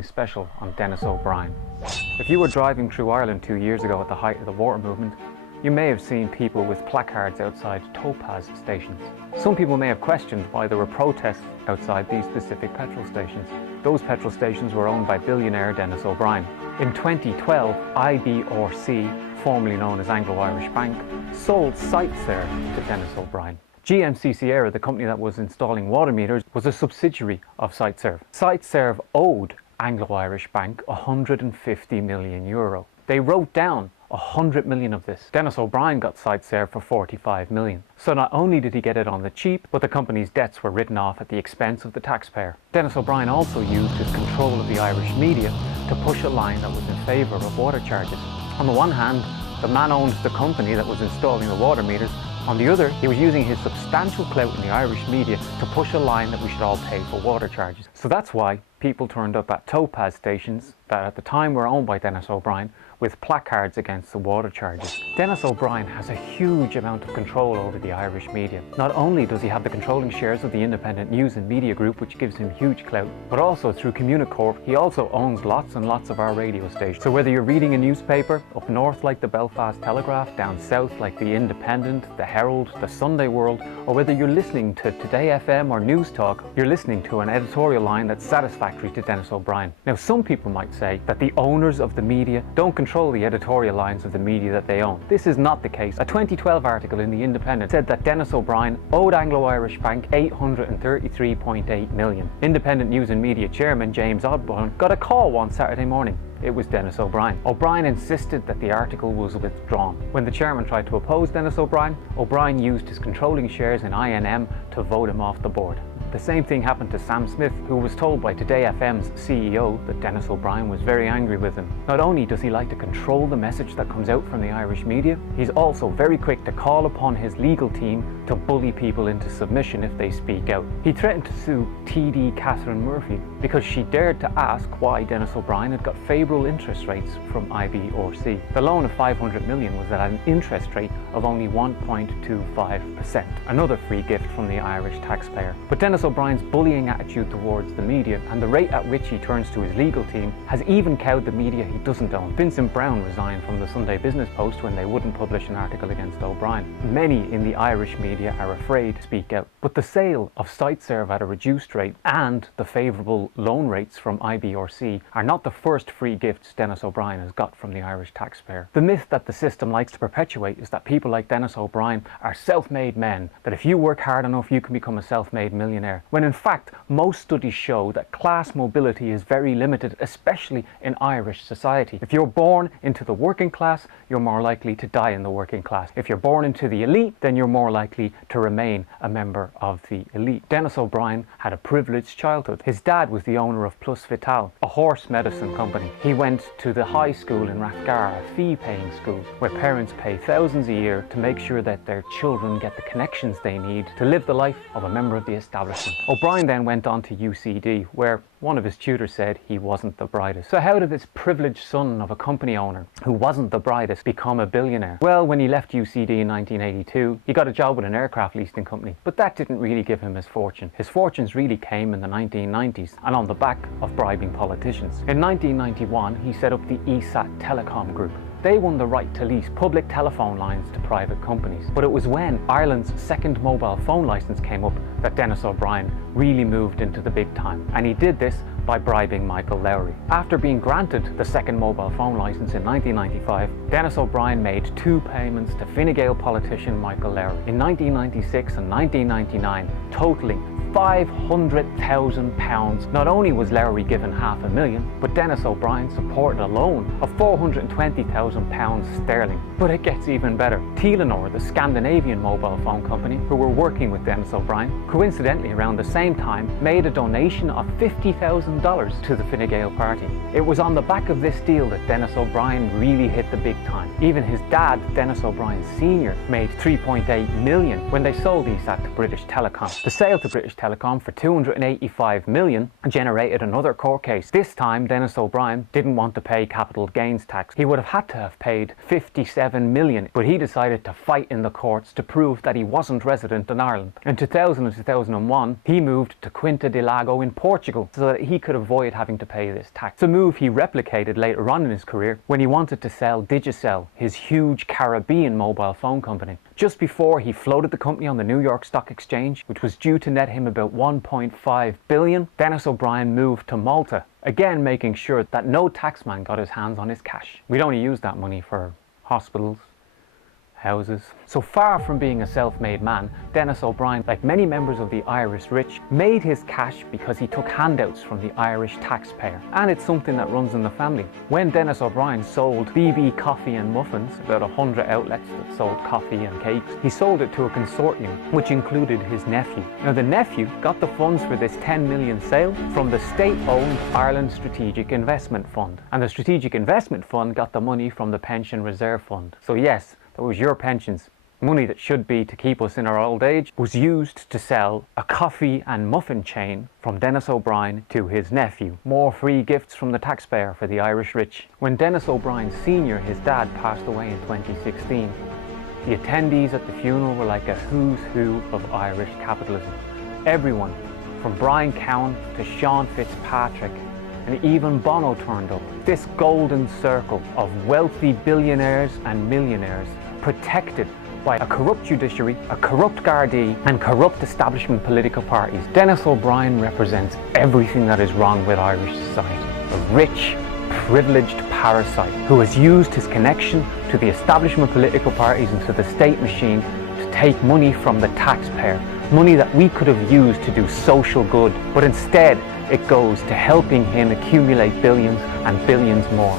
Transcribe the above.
something special on Denis O'Brien. If you were driving through Ireland 2 years ago at the height of the water movement, you may have seen people with placards outside topaz stations. Some people may have questioned why there were protests outside these specific petrol stations. Those petrol stations were owned by billionaire Denis O'Brien. In 2012, IBRC, formerly known as Anglo-Irish Bank, sold SiteServe to Denis O'Brien. GMC Sierra, the company that was installing water meters, was a subsidiary of SiteServe. SiteServe owed Anglo-Irish Bank €150 million. They wrote down 100 million of this. Denis O'Brien got SiteServe for 45 million. So not only did he get it on the cheap, but the company's debts were written off at the expense of the taxpayer. Denis O'Brien also used his control of the Irish media to push a line that was in favour of water charges. On the one hand, the man owned the company that was installing the water meters. On the other, he was using his substantial clout in the Irish media to push a line that we should all pay for water charges. So that's why people turned up at topaz stations that at the time were owned by Denis O'Brien with placards against the water charges. Denis O'Brien has a huge amount of control over the Irish media. Not only does he have the controlling shares of the independent news and media group, which gives him huge clout, but also through Communicorp, he also owns lots and lots of our radio stations. So whether you're reading a newspaper, up north like the Belfast Telegraph, down south like the Independent, the Herald, the Sunday World, or whether you're listening to Today FM or News Talk, you're listening to an editorial line that's satisfactory to Denis O'Brien. Now, some people might say that the owners of the media don't control the editorial lines of the media that they own. This is not the case. A 2012 article in the Independent said that Denis O'Brien owed Anglo-Irish Bank $833.8 million. Independent News and Media Chairman James Osborne got a call one Saturday morning. It was Denis O'Brien. O'Brien insisted that the article was withdrawn. When the chairman tried to oppose Denis O'Brien, O'Brien used his controlling shares in INM to vote him off the board. The same thing happened to Sam Smith, who was told by Today FM's CEO that Denis O'Brien was very angry with him. Not only does he like to control the message that comes out from the Irish media, he's also very quick to call upon his legal team to bully people into submission if they speak out. He threatened to sue TD Catherine Murphy because she dared to ask why Denis O'Brien had got favourable interest rates from IBRC. The loan of 500 million was at an interest rate of only 1.25%, another free gift from the Irish taxpayer. But Denis O'Brien's bullying attitude towards the media and the rate at which he turns to his legal team has even cowed the media he doesn't own. Vincent Browne resigned from the Sunday Business Post when they wouldn't publish an article against O'Brien. Many in the Irish media are afraid to speak out. But the sale of SiteServe at a reduced rate and the favourable loan rates from IBRC are not the first free gifts Denis O'Brien has got from the Irish taxpayer. The myth that the system likes to perpetuate is that people like Denis O'Brien are self-made men, that if you work hard enough you can become a self-made millionaire. When in fact, most studies show that class mobility is very limited, especially in Irish society. If you're born into the working class, you're more likely to die in the working class. If you're born into the elite, then you're more likely to remain a member of the elite. Denis O'Brien had a privileged childhood. His dad was the owner of Plus Vital, a horse medicine company. He went to the high school in Rathgar, a fee-paying school, where parents pay thousands a year to make sure that their children get the connections they need to live the life of a member of the establishment. O'Brien then went on to UCD, where one of his tutors said he wasn't the brightest. So how did this privileged son of a company owner who wasn't the brightest become a billionaire? Well, when he left UCD in 1982, he got a job with an aircraft leasing company, but that didn't really give him his fortune. His fortunes really came in the 1990s and on the back of bribing politicians. In 1991, he set up the ESAT Telecom Group. They won the right to lease public telephone lines to private companies. But it was when Ireland's second mobile phone licence came up that Denis O'Brien really moved into the big time. And he did this by bribing Michael Lowry. After being granted the second mobile phone licence in 1995, Denis O'Brien made 2 payments to Fine Gael politician Michael Lowry in 1996 and 1999, totalling £500,000. Not only was Lowry given £500,000, but Denis O'Brien supported a loan of £420,000 sterling. But it gets even better. Telenor, the Scandinavian mobile phone company who were working with Denis O'Brien, coincidentally around the same time made a donation of $50,000 to the Fine Gael party. It was on the back of this deal that Denis O'Brien really hit the big time. Even his dad, Denis O'Brien Sr., made $3.8 million when they sold ESAT to British Telecom. The sale to British Telecom for $285 million generated another court case. This time, Denis O'Brien didn't want to pay capital gains tax. He would have had to have paid $57 million, but he decided to fight in the courts to prove that he wasn't resident in Ireland. In 2000 and 2001, he moved to Quinta do Lago in Portugal so that he could avoid having to pay this tax. It's a move he replicated later on in his career when he wanted to sell Digicel, his huge Caribbean mobile phone company. Just before he floated the company on the New York Stock Exchange, which was due to net him about $1.5 billion, Denis O'Brien moved to Malta, again making sure that no taxman got his hands on his cash. We'd only use that money for hospitals, houses. So far from being a self-made man, Denis O'Brien, like many members of the Irish rich, made his cash because he took handouts from the Irish taxpayer. And it's something that runs in the family. When Denis O'Brien sold BB Coffee and Muffins, about 100 outlets that sold coffee and cakes, he sold it to a consortium which included his nephew. Now the nephew got the funds for this 10 million sale from the state-owned Ireland Strategic Investment Fund. And the Strategic Investment Fund got the money from the Pension Reserve Fund. So yes, that was your pensions. Money that should be to keep us in our old age was used to sell a coffee and muffin chain from Denis O'Brien to his nephew. More free gifts from the taxpayer for the Irish rich. When Denis O'Brien Sr., his dad, passed away in 2016, the attendees at the funeral were like a who's who of Irish capitalism. Everyone, from Brian Cowan to Sean Fitzpatrick, and even Bono turned up. This golden circle of wealthy billionaires and millionaires, protected by a corrupt judiciary, a corrupt Gardaí, and corrupt establishment political parties. Denis O'Brien represents everything that is wrong with Irish society. A rich, privileged parasite who has used his connection to the establishment political parties and to the state machine to take money from the taxpayer. Money that we could have used to do social good, but instead it goes to helping him accumulate billions and billions more.